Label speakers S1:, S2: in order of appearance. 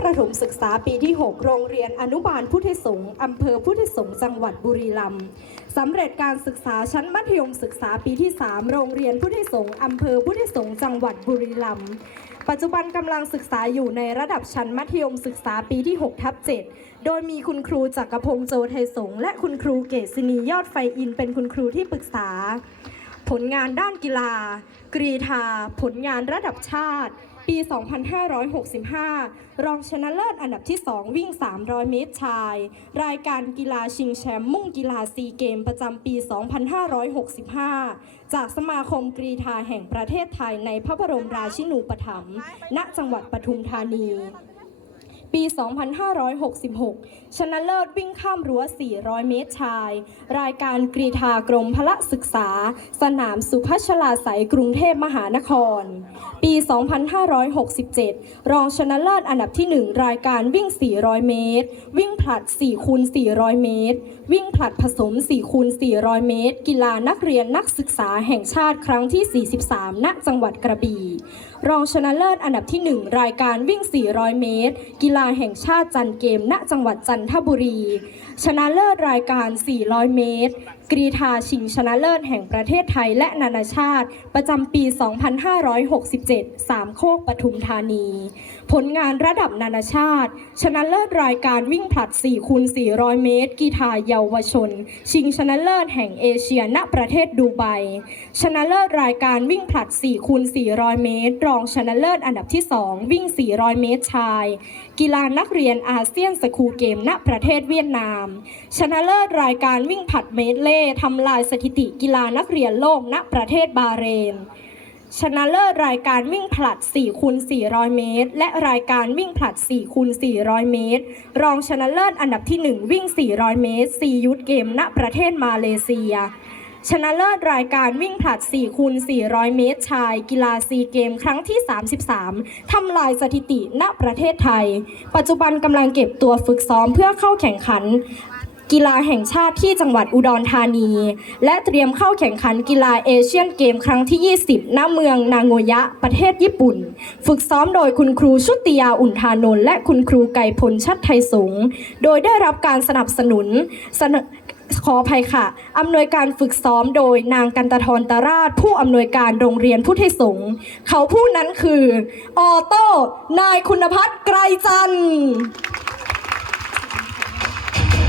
S1: ประถมศึกษาปีที่ 6 โรงเรียนอนุบาลพุทธสงฆ์อำเภอพุทธสงฆ์จังหวัดบุรีรัมย์สำเร็จการศึกษาชั้นมัธยมศึกษาปีที่ 3 โรงเรียนพุทธสงฆ์อำเภอพุทธสงฆ์จังหวัดบุรีรัมย์ปัจจุบันกำลังศึกษาอยู่ในระดับชั้นมัธยมศึกษาปีที่6ทับ7โดยมีคุณครูจักรพงษ์โจไทยสงฆ์และคุณครูเกษณียอดไฟอินเป็นคุณครูที่ปรึกษา ผลงานด้านกีฬา กรีธา ผลงานระดับชาติ ปี 2565 รองชนะเลิศอันดับที่ 2 วิ่ง 300 เมตรชาย รายการกีฬาชิงแชมป์มุ่งกีฬาซีเกมประจำปี 2565 จากสมาคมกรีธาแห่งประเทศไทยในพระบรมราชินูปถัมภ์ณจังหวัดปทุมธานี ปี 2566 ชนะเลิศวิ่งข้ามรั้ว 400 เมตรชาย รายการกรีธากรมพละศึกษา สนามสุพัชลาไสยกรุงเทพมหานคร ปี 2567 รองชนะเลิศอันดับที่ 1 รายการวิ่ง 400 เมตร วิ่งผลัด4คูณ400 เมตร วิ่งผลัดผสม4คูณ400 เมตร กีฬานักเรียนนักศึกษาแห่งชาติครั้งที่ 43 ณ จังหวัดกระบี่ รองชนะเลิศอันดับที่ 1 รายการวิ่ง 400 เมตร กีฬาแห่งชาติจันเกม ณ จังหวัดจันทบุรี ชนะเลิศรายการ 400 เมตรกรีธาชิงชนะเลิศแห่งประเทศไทยและนานาชาติ ประจำปี 2567 สามโคกปทุมธานี ผลงานระดับนานาชาติ ชนะเลิศรายการวิ่งผลัด 4 คูณ 400 เมตร กีฬาเยาวชน ชิงชนะเลิศแห่งเอเชียณประเทศดูไบ ชนะเลิศรายการวิ่งผลัด 4 คูณ 400 เมตร รองชนะเลิศอันดับที่ 2 วิ่ง 400 เมตรชาย กีฬานักเรียนอาเซียนสคูลเกมณประเทศเวียดนาม ชนะเลิศรายการวิ่งผลัดเมดเล่ทำลายสถิติกีฬานักเรียนโลกณประเทศบาเรน ชนะเลิศรายการวิ่งผลัด4คูณ400 เมตร และรายการวิ่งผลัด4คูณ400 เมตร รองชนะเลิศอันดับที่ 1 วิ่ง 400 เมตรซียุทธเกม ณประเทศมาเลเซียชนะเลิศรายการวิ่งผลัด 4 คูณ 400 เมตรชาย กีฬาซีเกมครั้งที่ 33 ทำลายสถิติณประเทศไทย ปัจจุบันกำลังเก็บตัวฝึกซ้อมเพื่อเข้าแข่งขัน กีฬาแห่งชาติที่จังหวัดอุดรธานี และเตรียมเข้าแข่งขันกีฬาเอเชียนเกมครั้งที่ 20 ณ เมืองนางโงยะ ประเทศญี่ปุ่น ฝึกซ้อมโดยคุณครูชุติยาอุ่นทานนท์และคุณครูไก่พลชัดไทยสงโดยได้รับการสนับสนุนสนขออภัยค่ะ อำนวยการฝึกซ้อมโดยนางกันตทรตราช ผู้อำนวยการโรงเรียนพุทธสงฆ์เขาผู้นั้นคือ ออโต้ นายคุณพัฒน์ไกรจันทร์